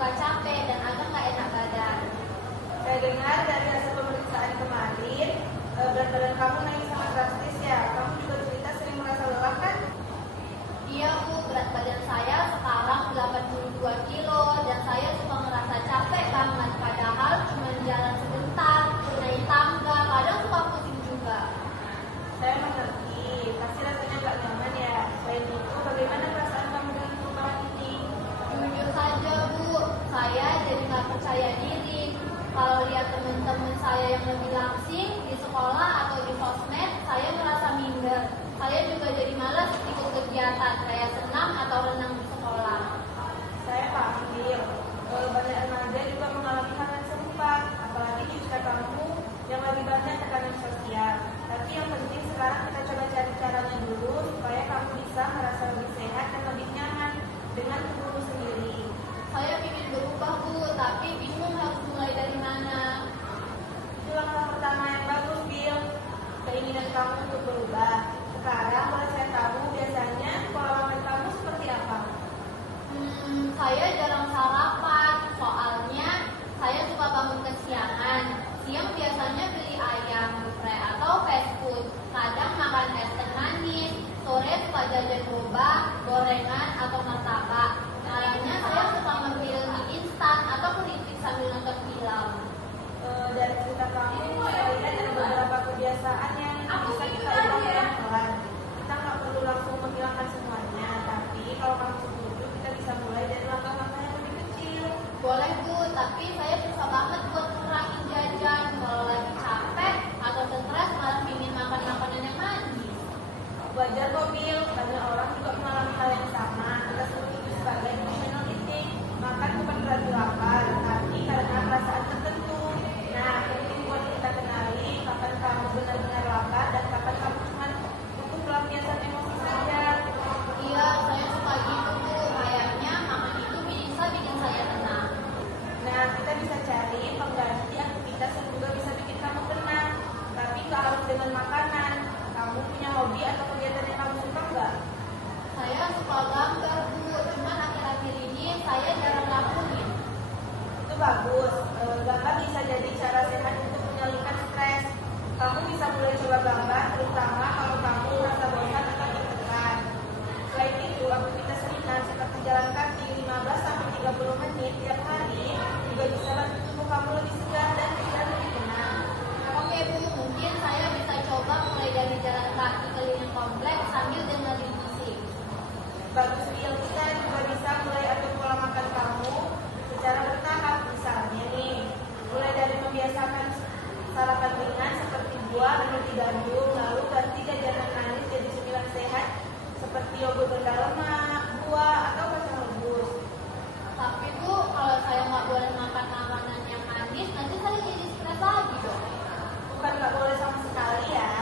suka capek dan agak nggak enak badan. Saya dengar dari hasil pemeriksaan kemarin, berat badan kamu naik sangat drastis ya. Kamu juga cerita sering merasa lelah kan? Iya Bu, berat badan saya sekarang 82 kilo dan saya suka merasa capek banget. Padahal cuma jalan sebentar, naik tangga, kadang suka pusing juga. Saya mengerti, pasti rasanya gak nyaman ya. Selain itu, bagaimana perasaan kamu dengan perubahan ini? Jujur saja Bu, saya jadi nggak percaya diri. Kalau lihat teman-teman saya yang lebih langsing di sekolah atau di sosmed, saya merasa minder. Saya juga jadi malas ikut kegiatan kayak senam atau renang di sekolah. Saya paham, Bil. Banyak remaja juga mengalami hal yang serupa, apalagi di usia kamu yang lebih banyak tekanan sosial. Tapi yang penting sekarang kita coba cari caranya dulu supaya kamu bisa merasa lebih sehat dan lebih nyaman dengan tubuhmu sendiri. Saya ingin berubah Bu, tapi bingung harus mulai dari mana. Itu langkah pertama yang bagus, Bil. Keinginan kamu untuk berubah. Sekarang boleh saya tahu biasanya pola makan kamu seperti apa? Saya jarang sarapan, soalnya saya suka bangun kesiangan. Siang biasanya beli ayam geprek atau fast food. Kadang makan es teh manis, sore suka jajan boba, gorengan atau martabak. Malamnya saya suka ngemil mie instan atau keripik sambil nonton film. Dari cerita kamu, saya lihat ada beberapa kebiasaan yang bisa kita ubah pelan-pelan. Kita nggak perlu langsung menghilangkan semuanya, tapi kalau kamu setuju, kita bisa mulai dari langkah-langkah yang lebih kecil. Boleh Bu, tapi saya susah banget buat kurangin jajan. Kalau lagi capek atau stres malah ingin makan makanan yang manis. Wajar kok, Bil. Banyak orang juga mengalami hal yang sama. Kita sebut itu sebagai emotional eating. Makan bukan berarti lapar, tapi karena perasaan tertentu. Nah, penting buat kita kenali kapan kamu benar-benar lapar dan kapan kamu cuma butuh pelampiasan emosi saja. Iya, saya suka gitu Bu. Kayaknya makan itu bisa bikin saya tenang. Nah, kita bisa cari pengganti aktivitas yang juga bisa bikin kamu tenang. Tapi nggak harus dengan makanan. Kamu punya hobi atau kegiatan yang kamu suka nggak? Saya suka gambar Bu, cuman akhir-akhir ini saya jarang lakuin. Itu bagus. Gambar bisa jadi cara sehat untuk menyalurkan stres. Kamu bisa mulai coba gambar, terutama kalau kamu merasa bosan atau tertekan. Selain itu, aktivitas ringan seperti jalan kaki 15-30 menit tiap hari juga bisa bantu tubuh kamu lebih segar dan lebih tenang. Oke Bu, mungkin saya bisa coba mulai dari jalan kaki keliling komplek sambil dengerin musik. Bagus, Bil. Kita juga bisa mulai atur pola makan kamu secara bertahap. Misalnya nih, mulai dari membiasakan sarapan ringan seperti buah dan roti gandum, lalu ganti jajanan manis jadi cemilan sehat seperti yogurt rendah lemak, buah, atau kacang rebus. Tapi Bu, kalau saya nggak boleh makan makanan yang manis, nanti saya jadi stres lagi dong. Bukan nggak boleh sama sekali ya.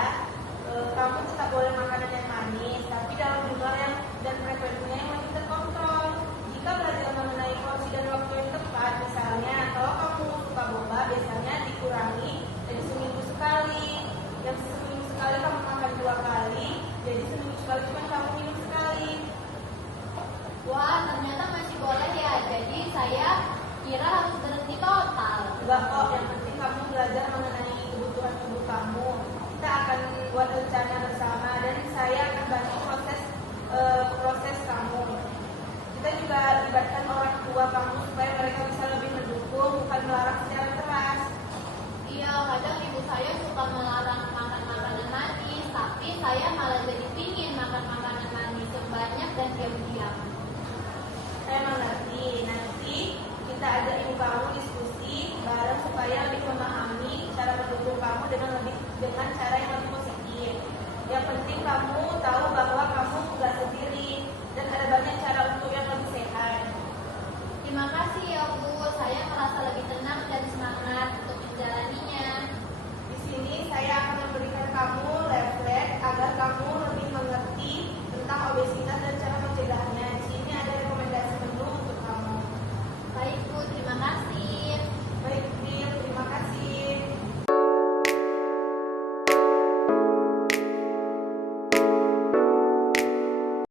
Kamu tetap boleh makanan yang manis, tapi dalam jumlah yang dan frekuensinya yang lebih terkontrol. Jika belajar mengenai porsi dan waktu yang tepat, misalnya kalau kamu suka boba, biasanya dikurangi jadi seminggu sekali. Yang seminggu sekali kamu makan 2 kali, jadi seminggu sekali cuma kamu minum sekali. Wah, ternyata masih boleh ya. Jadi saya kira harus berhenti total. Enggak kok, yang penting kamu belajar mengenai kebutuhan tubuh kamu. Kita akan buat rencana bersama dan saya akan bantu proses kamu. Kita juga libatkan orang tua kamu supaya mereka bisa lebih mendukung, bukan melarang secara keras. Iya, kadang ibu saya suka melarang makan makanan manis, tapi saya malah jadi pingin makan makanan manis yang banyak dan diam-diam. Saya mengerti. Nanti kita ajak ibu kamu diskusi bareng supaya lebih memahami cara mendukung kamu dengan cara yang lebih positif. Yang penting kamu tahu bahwa